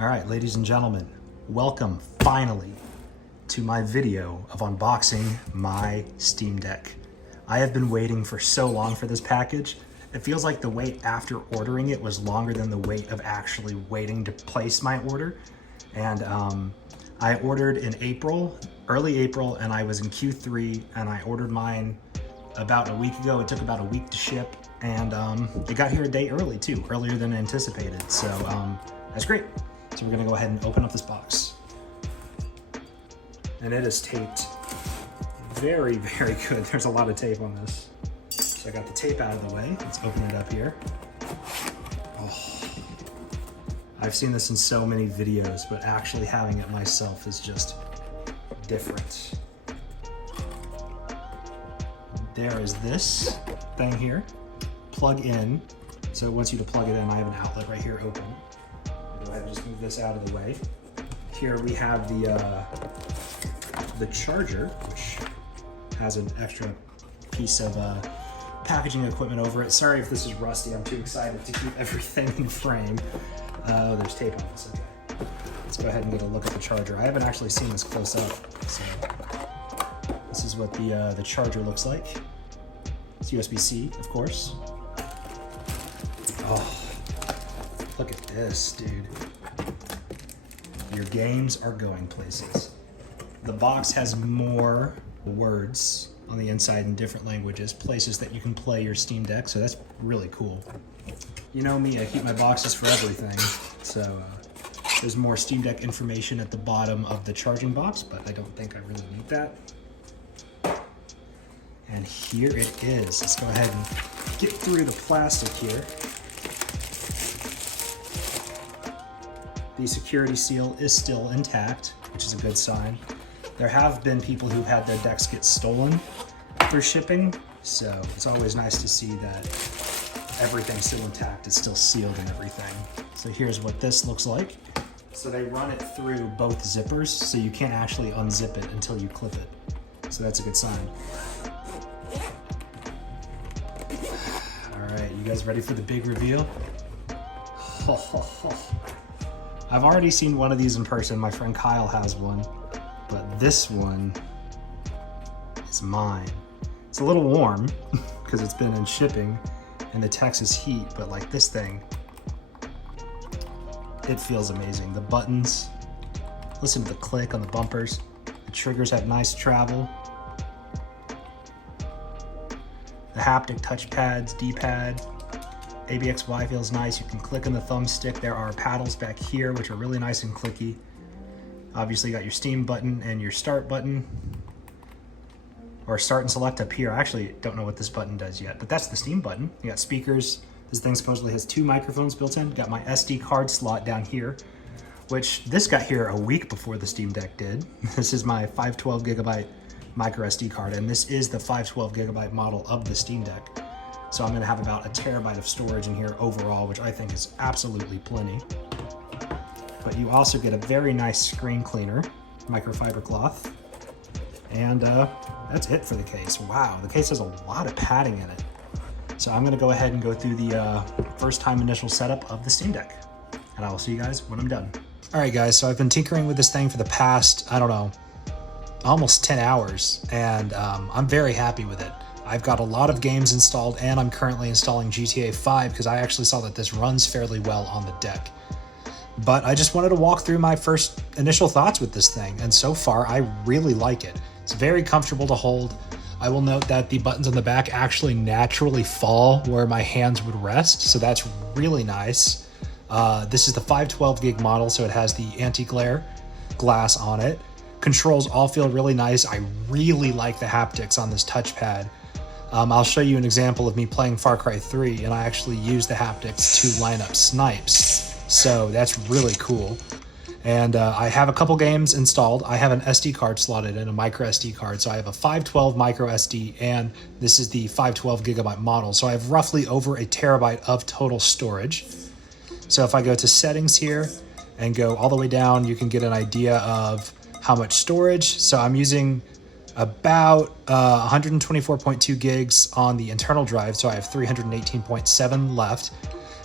All right, ladies and gentlemen, welcome finally to my video of unboxing my Steam Deck. I have been waiting for so long for this package. It feels like the wait after ordering it was longer than the wait of actually waiting to place my order. And I ordered in April, early April, and I was in Q3, and I ordered mine about a week ago. It took about a week to ship, and it got here a day early too, earlier than anticipated. So that's great. So we're gonna go ahead and open up this box. And it is taped very, very good. There's a lot of tape on this. So I got the tape out of the way. Let's open it up here. Oh, I've seen this in so many videos, but actually having it myself is just different. There is this thing here, plug in. So it wants you to plug it in. I have an outlet right here open. Go ahead and just move this out of the way. Here we have the charger, which has an extra piece of packaging equipment over it. Sorry if this is rusty. I'm too excited to keep everything in frame. Oh, there's tape on this. Okay. Let's go ahead and get a look at the charger. I haven't actually seen this close up. So this is what the charger looks like. It's USB-C, of course. Oh. Look at this, dude. Your games are going places. The box has more words on the inside in different languages, places that you can play your Steam Deck, so that's really cool. You know me, I keep my boxes for everything, so there's more Steam Deck information at the bottom of the charging box, but I don't think I really need that. And here it is. Let's go ahead and get through the plastic here. The security seal is still intact, which is a good sign. There have been people who had their decks get stolen for shipping, so it's always nice to see that everything's still intact, it's still sealed and everything. So here's what this looks like. So they run it through both zippers, so you can't actually unzip it until you clip it. So that's a good sign. All right, you guys ready for the big reveal? I've already seen one of these in person. My friend Kyle has one, but this one is mine. It's a little warm because it's been in shipping in the Texas heat, but like this thing, it feels amazing. The buttons, listen to the click on the bumpers. The triggers have nice travel. The haptic touch pads, D-pad. ABXY feels nice. You can click on the thumbstick. There are paddles back here, which are really nice and clicky. Obviously, you got your Steam button and your start button, or start and select up here. I actually don't know what this button does yet, but that's the Steam button. You got speakers. This thing supposedly has 2 microphones built in. Got my SD card slot down here, which this got here a week before the Steam Deck did. This is my 512 gigabyte micro SD card, and this is the 512 gigabyte model of the Steam Deck. So I'm gonna have about 1 terabyte of storage in here overall, which I think is absolutely plenty. But you also get a very nice screen cleaner, microfiber cloth. And that's it for the case. Wow, the case has a lot of padding in it. So I'm gonna go ahead and go through the first time initial setup of the Steam Deck. And I will see you guys when I'm done. All right guys, so I've been tinkering with this thing for the past, I don't know, almost 10 hours. And I'm very happy with it. I've got a lot of games installed, and I'm currently installing GTA 5 because I actually saw that this runs fairly well on the deck. But I just wanted to walk through my first initial thoughts with this thing, and so far I really like it. It's very comfortable to hold. I will note that the buttons on the back actually naturally fall where my hands would rest, so that's really nice. This is the 512 gig model, so it has the anti-glare glass on it. Controls all feel really nice. I really like the haptics on this touchpad. I'll show you an example of me playing Far Cry 3, and I actually use the haptics to line up snipes. So that's really cool. And I have a couple games installed. I have an SD card slotted in, a micro SD card. So I have a 512 micro SD, and this is the 512 gigabyte model. So I have roughly over 1 terabyte of total storage. So if I go to settings here and go all the way down, you can get an idea of how much storage. So I'm using about 124.2 gigs on the internal drive, so I have 318.7 left.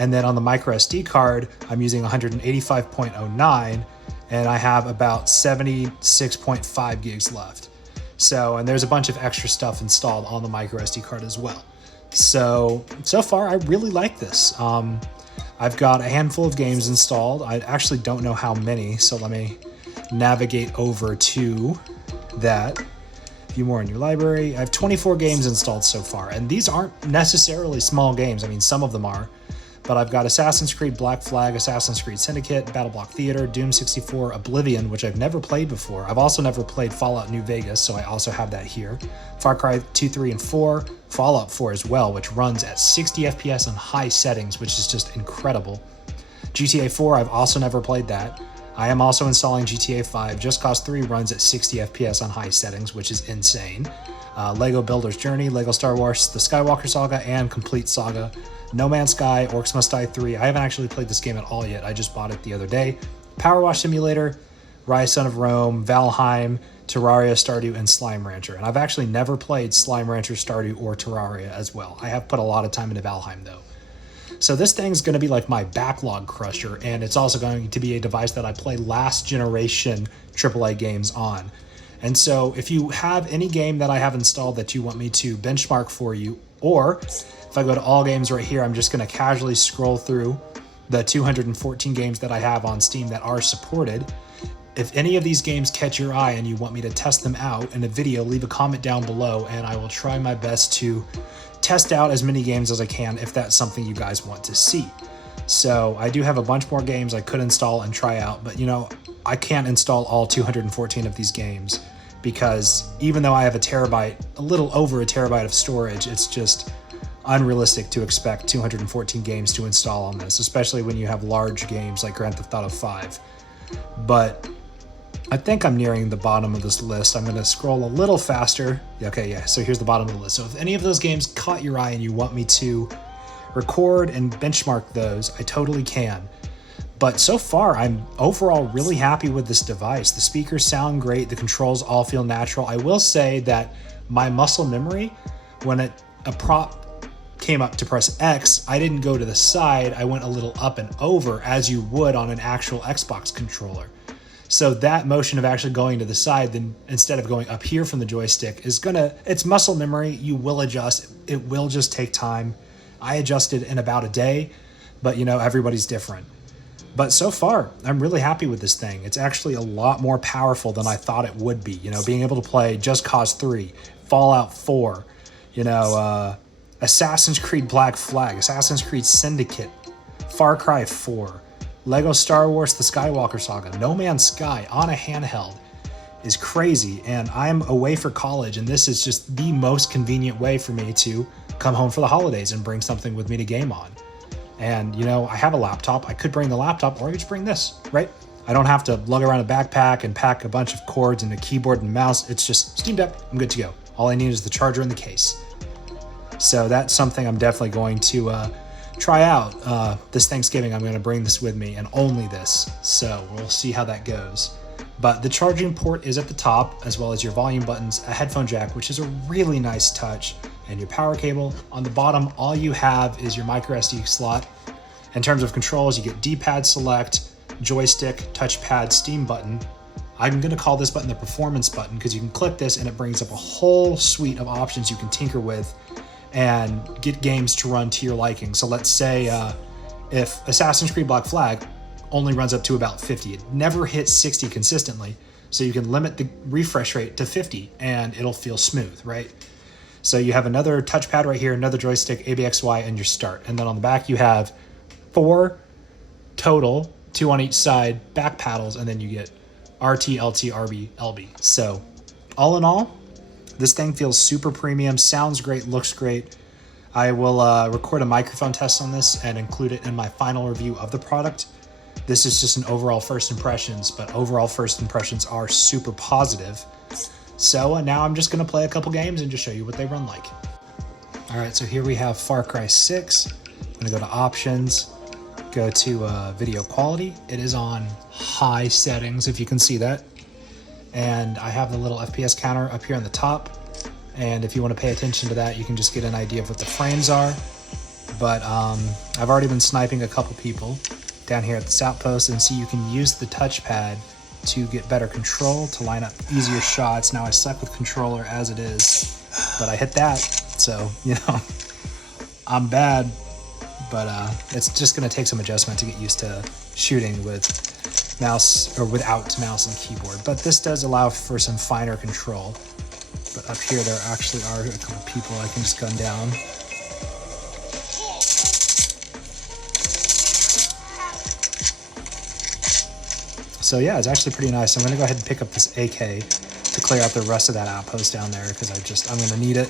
And then on the micro SD card, I'm using 185.09, and I have about 76.5 gigs left. So, and there's a bunch of extra stuff installed on the micro SD card as well. So far I really like this. I've got a handful of games installed. I actually don't know how many, so let me navigate over to that. View more in your library. I have 24 games installed so far, and these aren't necessarily small games. I mean, some of them are, but I've got Assassin's Creed Black Flag, Assassin's Creed Syndicate, BattleBlock Theater, Doom 64, Oblivion, which I've never played before. I've also never played Fallout New Vegas, so I also have that here. Far Cry 2, 3, and 4, Fallout 4 as well, which runs at 60 FPS on high settings, which is just incredible. GTA 4, I've also never played that. I am also installing GTA 5. Just Cause 3 runs at 60 FPS on high settings, which is insane. Lego Builder's Journey, Lego Star Wars, The Skywalker Saga, and Complete Saga. No Man's Sky, Orcs Must Die 3. I haven't actually played this game at all yet. I just bought it the other day. Power Wash Simulator, Rise Son of Rome, Valheim, Terraria, Stardew, and Slime Rancher. And I've actually never played Slime Rancher, Stardew, or Terraria as well. I have put a lot of time into Valheim though. So this thing's going to be like my backlog crusher, and it's also going to be a device that I play last generation AAA games on. And so if you have any game that I have installed that you want me to benchmark for you, or if I go to all games right here, I'm just going to casually scroll through the 214 games that I have on Steam that are supported. If any of these games catch your eye and you want me to test them out in a video, leave a comment down below and I will try my best to test out as many games as I can if that's something you guys want to see. So I do have a bunch more games I could install and try out, but you know, I can't install all 214 of these games because even though I have a little over a terabyte of storage, it's just unrealistic to expect 214 games to install on this, especially when you have large games like Grand Theft Auto 5. But I think I'm nearing the bottom of this list. I'm going to scroll a little faster. Okay, yeah, so here's the bottom of the list. So if any of those games caught your eye and you want me to record and benchmark those, I totally can. But so far, I'm overall really happy with this device. The speakers sound great. The controls all feel natural. I will say that my muscle memory, when a prop came up to press X, I didn't go to the side. I went a little up and over as you would on an actual Xbox controller. So that motion of actually going to the side, then instead of going up here from the joystick, it's muscle memory. You will adjust. It will just take time. I adjusted in about a day, but you know, everybody's different. But so far, I'm really happy with this thing. It's actually a lot more powerful than I thought it would be. You know, being able to play Just Cause 3, Fallout 4, you know, Assassin's Creed Black Flag, Assassin's Creed Syndicate, Far Cry 4, Lego Star Wars The Skywalker Saga, No Man's Sky on a handheld is crazy. And I'm away for college, and this is just the most convenient way for me to come home for the holidays and bring something with me to game on. And you know, I have a laptop. I could bring the laptop, or I could just bring this, right? I don't have to lug around a backpack and pack a bunch of cords and a keyboard and mouse. It's just Steam Deck, I'm good to go. All I need is the charger and the case. So that's something I'm definitely going to try out this Thanksgiving. I'm going to bring this with me, and only this. So we'll see how that goes. But the charging port is at the top, as well as your volume buttons, a headphone jack, which is a really nice touch, and your power cable. On the bottom, all you have is your micro SD slot. In terms of controls, you get D-pad select, joystick, touchpad, Steam button. I'm going to call this button the performance button because you can click this and it brings up a whole suite of options you can tinker with and get games to run to your liking. So let's say if Assassin's Creed Black Flag only runs up to about 50, it never hits 60 consistently, so you can limit the refresh rate to 50 and it'll feel smooth, right? So you have another touchpad right here, another joystick, ABXY, and your start. And then on the back you have 4 total, 2 on each side, back paddles, and then you get RT, LT, RB, LB. So all in all, this thing feels super premium, sounds great, looks great. I will record a microphone test on this and include it in my final review of the product. This is just an overall first impressions, but overall first impressions are super positive. So now I'm just gonna play a couple games and just show you what they run like. All right, so here we have Far Cry 6. I'm gonna go to options, go to video quality. It is on high settings, if you can see that. And I have the little FPS counter up here on the top. And if you want to pay attention to that, you can just get an idea of what the frames are. but I've already been sniping a couple people down here at this outpost, and see you can use the touchpad to get better control, to line up easier shots. Now I suck with controller as it is, but I hit that, so, you know, I'm bad, but it's just gonna take some adjustment to get used to shooting with mouse, or without mouse and keyboard. But this does allow for some finer control. But up here there actually are a couple people I can just gun down. So yeah, it's actually pretty nice. I'm gonna go ahead and pick up this AK to clear out the rest of that outpost down there, because I'm gonna need it.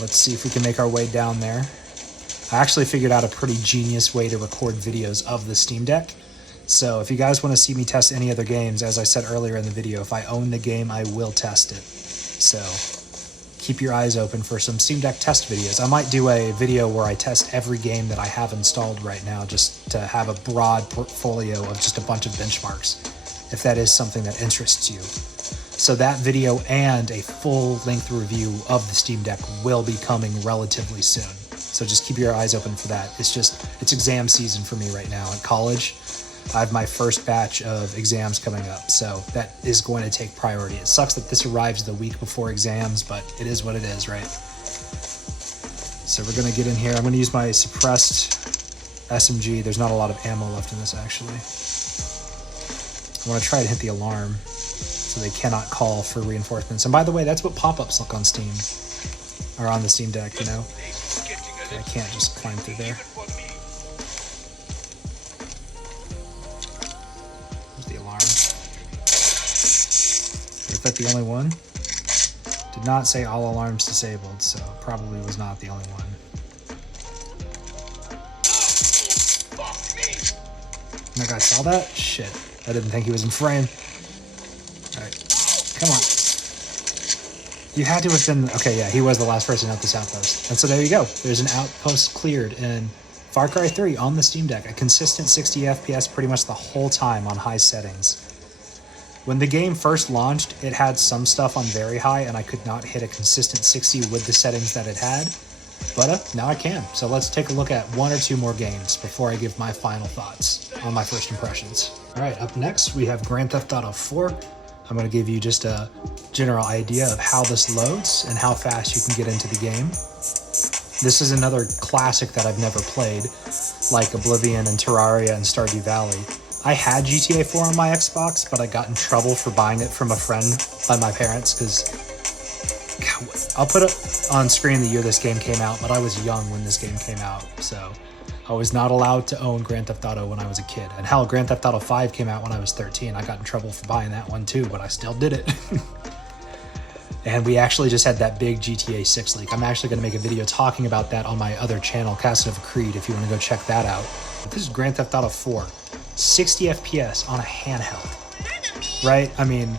Let's see if we can make our way down there. I actually figured out a pretty genius way to record videos of the Steam Deck. So if you guys want to see me test any other games, as I said earlier in the video, if I own the game, I will test it. So keep your eyes open for some Steam Deck test videos. I might do a video where I test every game that I have installed right now, just to have a broad portfolio of just a bunch of benchmarks, if that is something that interests you. So that video and a full-length review of the Steam Deck will be coming relatively soon. So just keep your eyes open for that. It's exam season for me right now at college. I have my first batch of exams coming up, so that is going to take priority. It sucks that this arrives the week before exams, but it is what it is, right? So we're gonna get in here. I'm gonna use my suppressed SMG. There's not a lot of ammo left in this, actually. I wanna try to hit the alarm so they cannot call for reinforcements. And by the way, that's what pop-ups look on Steam, or on the Steam Deck, you know? I can't just climb through there. Is that the only one? Did not say all alarms disabled, so probably was not the only one. That guy saw that? Shit. I didn't think he was in frame. Alright. Come on. You had to have been... Okay, yeah, he was the last person at this outpost. And so there you go. There's an outpost cleared in Far Cry 3 on the Steam Deck. A consistent 60 FPS pretty much the whole time on high settings. When the game first launched, it had some stuff on very high, and I could not hit a consistent 60 with the settings that it had, but now I can. So let's take a look at one or two more games before I give my final thoughts on my first impressions. All right, up next we have Grand Theft Auto 4. I'm going to give you just a general idea of how this loads and how fast you can get into the game. This is another classic that I've never played, like Oblivion and Terraria and Stardew Valley. I had GTA 4 on my Xbox, but I got in trouble for buying it from a friend by my parents, because I'll put it on screen the year this game came out, but I was young when this game came out, so I was not allowed to own Grand Theft Auto when I was a kid. And hell, Grand Theft Auto 5 came out when I was 13. I got in trouble for buying that one too, but I still did it. And we actually just had that big GTA 6 leak. I'm actually going to make a video talking about that on my other channel, Casanova Creed, if you want to go check that out. But this is Grand Theft Auto 4. 60 FPS on a handheld, right? I mean,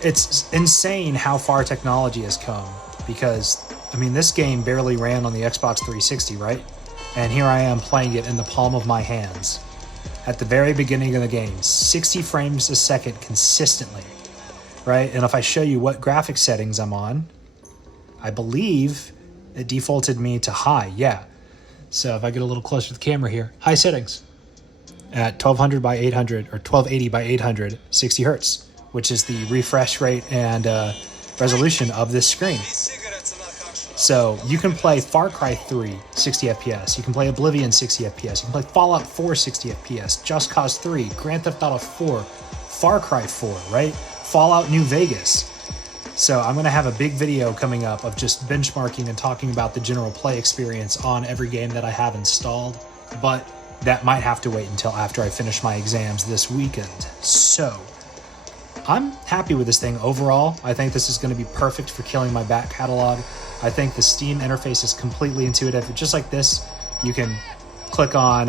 it's insane how far technology has come, because, I mean, this game barely ran on the Xbox 360, right? And here I am playing it in the palm of my hands. At the very beginning of the game, 60 frames a second consistently, right? And if I show you what graphics settings I'm on, I believe it defaulted me to high, yeah. So if I get a little closer to the camera here, high settings. At 1200 by 800 or 1280 by 800, 60 hertz, which is the refresh rate and resolution of this screen. So you can play Far Cry 3 60 FPS, you can play Oblivion 60 FPS, you can play Fallout 4 60 FPS, Just Cause 3, Grand Theft Auto 4, Far Cry 4, right? Fallout New Vegas. So I'm going to have a big video coming up of just benchmarking and talking about the general play experience on every game that I have installed, but that might have to wait until after I finish my exams this weekend. So I'm happy with this thing overall. I think this is going to be perfect for killing my back catalog. I think the Steam interface is completely intuitive. Just like this, you can click on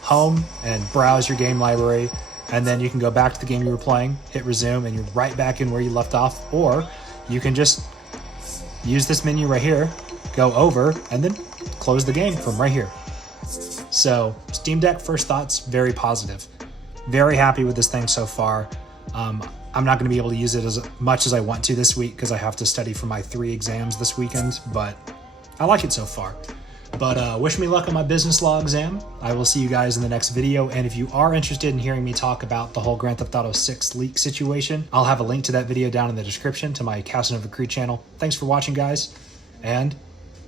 home and browse your game library, and then you can go back to the game you were playing, hit resume, and you're right back in where you left off. Or you can just use this menu right here, go over, and then close the game from right here. So Steam Deck, first thoughts, very positive. Very happy with this thing so far. I'm not going to be able to use it as much as I want to this week because I have to study for my 3 exams this weekend, but I like it so far. But wish me luck on my business law exam. I will see you guys in the next video. And if you are interested in hearing me talk about the whole Grand Theft Auto 6 leak situation, I'll have a link to that video down in the description to my Casanova Creed channel. Thanks for watching, guys. And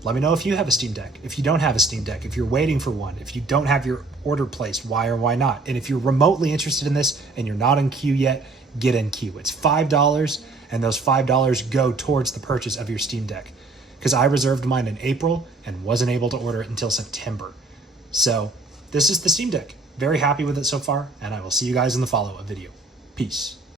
let me know if you have a Steam Deck. If you don't have a Steam Deck, if you're waiting for one, if you don't have your order placed, why or why not? And if you're remotely interested in this and you're not in queue yet, get in queue. It's $5, and those $5 go towards the purchase of your Steam Deck. Because I reserved mine in April and wasn't able to order it until September. So this is the Steam Deck. Very happy with it so far, and I will see you guys in the follow-up video. Peace.